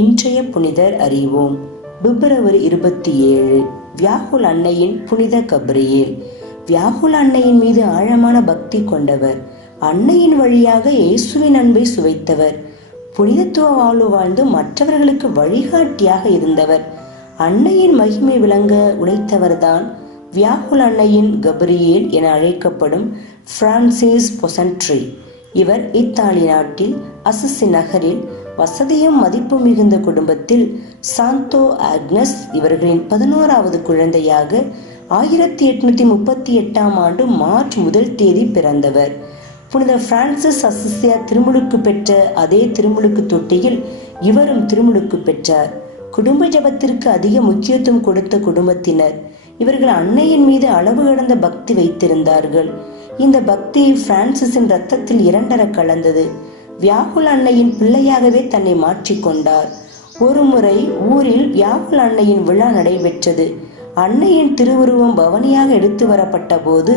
இன்றைய புனிதர் அறிவோம். பிப்ரவரி 27 வியாகுல் அன்னையின் புனித கப்ரியேல். வியாகுல் அன்னையின் மீது ஆழமான பக்தி கொண்டவர். அன்னையின் வழியாக இயேசுவின் அன்பை சுவைத்தவர். புனிதத்துவ வாழ்வு வாழ்ந்து மற்றவர்களுக்கு வழிகாட்டியாக இருந்தவர். அன்னையின் மகிமை விளங்க உழைத்தவர்தான் வியாகுல் அன்னையின் கப்ரியேல் என அழைக்கப்படும் பிரான்சிஸ் பொசன்ட்ரி. இவர் இத்தாலி நாட்டில் அசிசி நகரில் வசதியும் மதிப்பு மிகுந்த குடும்பத்தில் சாந்தோ ஆக்னஸ் இவர்களின் 11வது குழந்தையாக 1838 மார்ச் 1 பிறந்தவர். புனித பிரான்சிஸ் அசிசியா திருமுழுக்கு பெற்ற அதே திருமுழுக்கு தொட்டியில் இவரும் திருமுழுக்கு பெற்றார். குடும்ப ஜபத்திற்கு அதிக முக்கியத்துவம் கொடுத்த குடும்பத்தினர். இவர்கள் அன்னையின் மீது அளவு கடந்த பக்தி வைத்திருந்தார்கள். இந்த பக்தி பிரான்சிஸின் இரத்தத்தில் இரண்டர கலந்தது. வியாகுல் அன்னையின் பிள்ளையாகவே தன்னை மாற்றிக்கொண்டார். ஒரு முறை ஊரில் வியாகுல் அன்னையின் விழா நடைபெற்றது. அன்னையின் திருவுருவம் பவனியாக எடுத்து வரப்பட்ட போது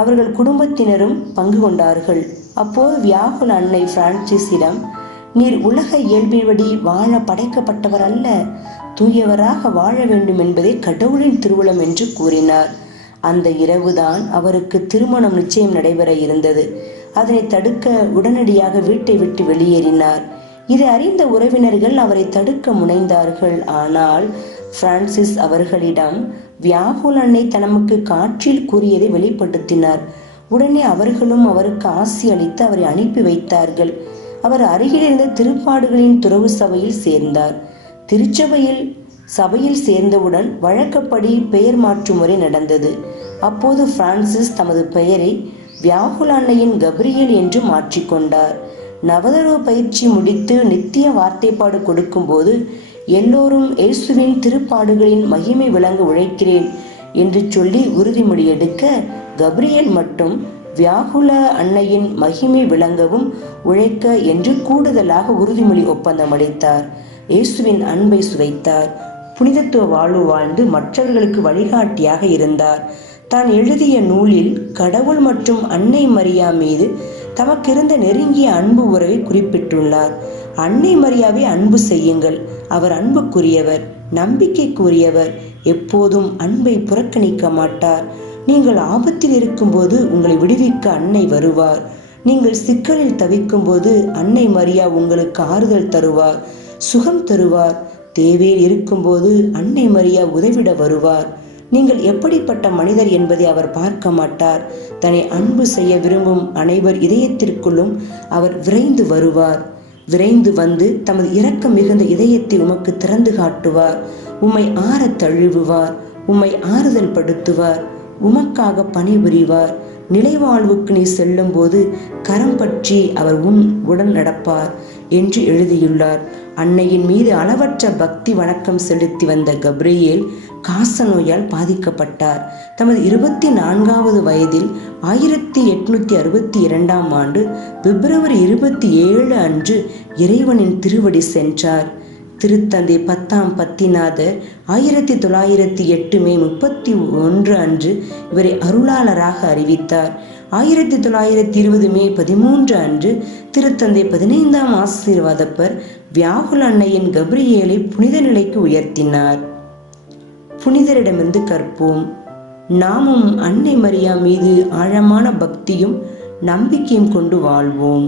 அவர்கள் குடும்பத்தினரும் பங்கு கொண்டார்கள். அப்போது வியாகுல் அன்னை பிரான்சிஸிடம், நீர் உலக இயல்பின்படி வாழ படைக்கப்பட்டவர் அல்ல, தூயவராக வாழ வேண்டும் என்பதே கடவுளின் திருவுளம் என்று கூறினார். அந்த இரவுதான் அவருக்கு திருமணம் நிச்சயம் நடைபெற இருந்தது. அதனை தடுக்க உடனடியாக வீட்டை விட்டு வெளியேறினார். இதை அறிந்த உறவினர்கள் அவரை தடுக்க முனைந்தார்கள். ஆனால் பிரான்சிஸ் அவர்களிடம் வியாகுல் அன்னை தனக்கு காற்றில் கூறியதை வெளிப்படுத்தினார். உடனே அவர்களும் அவருக்கு ஆசி அளித்து அவரை அனுப்பி வைத்தார்கள். அவர் அருகில் இருந்த திருப்பாடுகளின் துறவு சபையில் சேர்ந்தார். சபையில் சேர்ந்தவுடன் வழக்கப்படி பெயர் மாற்றும் முறை நடந்தது. அப்போது பிரான்சிஸ் தமது பெயரை வியாகுல் அன்னையின் கப்ரியேல் என்று மாற்றிக்கொண்டார். நவதருவ பயிற்சி முடித்து நித்திய வார்த்தைப்பாடு கொடுக்கும் போது எல்லோரும் இயேசுவின் திருப்பாடுகளின் மகிமை விளங்க உழைக்கிறேன் என்று சொல்லி உறுதிமொழி எடுக்க, கப்ரியேல் மட்டும் வியாகுல அன்னையின் மகிமை விளங்கவும் உழைக்க என்று கூடுதலாக உறுதிமொழி ஒப்பந்தம் அளித்தார். இயேசுவின் அன்பை சுவைத்தார். புனிதத்துவ வாழ்வு வாழ்ந்து மற்றவர்களுக்கு வழிகாட்டியாக இருந்தார். தான் எழுதிய நூலில் கடவுள் மற்றும் அன்னை மரியா மீது தமக்கிருந்த நெருங்கிய அன்பு உறவை குறிப்பிட்டுள்ளார். அன்னை மரியாவை அன்பு செய்யுங்கள், அவர் அன்புக்குரியவர், நம்பிக்கைக்குரியவர், எப்போதும் அன்பை புறக்கணிக்க மாட்டார். நீங்கள் ஆபத்தில் இருக்கும்போது உங்களை விடுவிக்க அன்னை வருவார். நீங்கள் சிக்கலில் தவிக்கும் போது அன்னை மரியா உங்களுக்கு ஆறுதல் தருவார், சுகம் தருவார். தேவையில் இருக்கும்போது அன்னை மரியா உதவிட வருவார். நீங்கள் எப்படிப்பட்ட மனிதர் என்பதை அவர் பார்க்க மாட்டார். தன்னை அன்பு செய்ய விரும்பும் அனைவர் இதயத்திற்குள்ளும் அவர் விரைந்து வருவார். விரைந்து வந்து தமது இரக்கம் மிகுந்த இதயத்தை உமக்கு திறந்து காட்டுவார். உம்மை ஆற தழுவுவார், உம்மை ஆறுதல் படுத்துவார், உமக்காக பணிபுரிவார். நிலைவாழ்வுக்கு நீ செல்லும் போது கரம் பற்றி அவர் உடன் நடப்பார் என்று எழுதியுள்ளார். அன்னையின் மீது அளவற்ற பக்தி வணக்கம் செலுத்தி வந்த கப்ரியேல் காச நோயால் பாதிக்கப்பட்டார். தமது 24வது வயதில் 1862 பிப்ரவரி 27 அன்று இறைவனின் திருவடி சென்றார். திருத்தந்தை 10ஆம் பத்திநாதர் 1908 மே 31 அன்று இவரை அருளாளராக அறிவித்தார். 1920 மே 13 அன்று திருத்தந்தை 15ஆம் ஆசீர்வாதப்பர் வியாகுல் அன்னையின் கப்ரியேலை புனித நிலைக்கு உயர்த்தினார். புனிதரிடமிருந்து கற்போம். நாமும் அன்னை மரியா மீது ஆழமான பக்தியும் நம்பிக்கையும் கொண்டு வாழ்வோம்.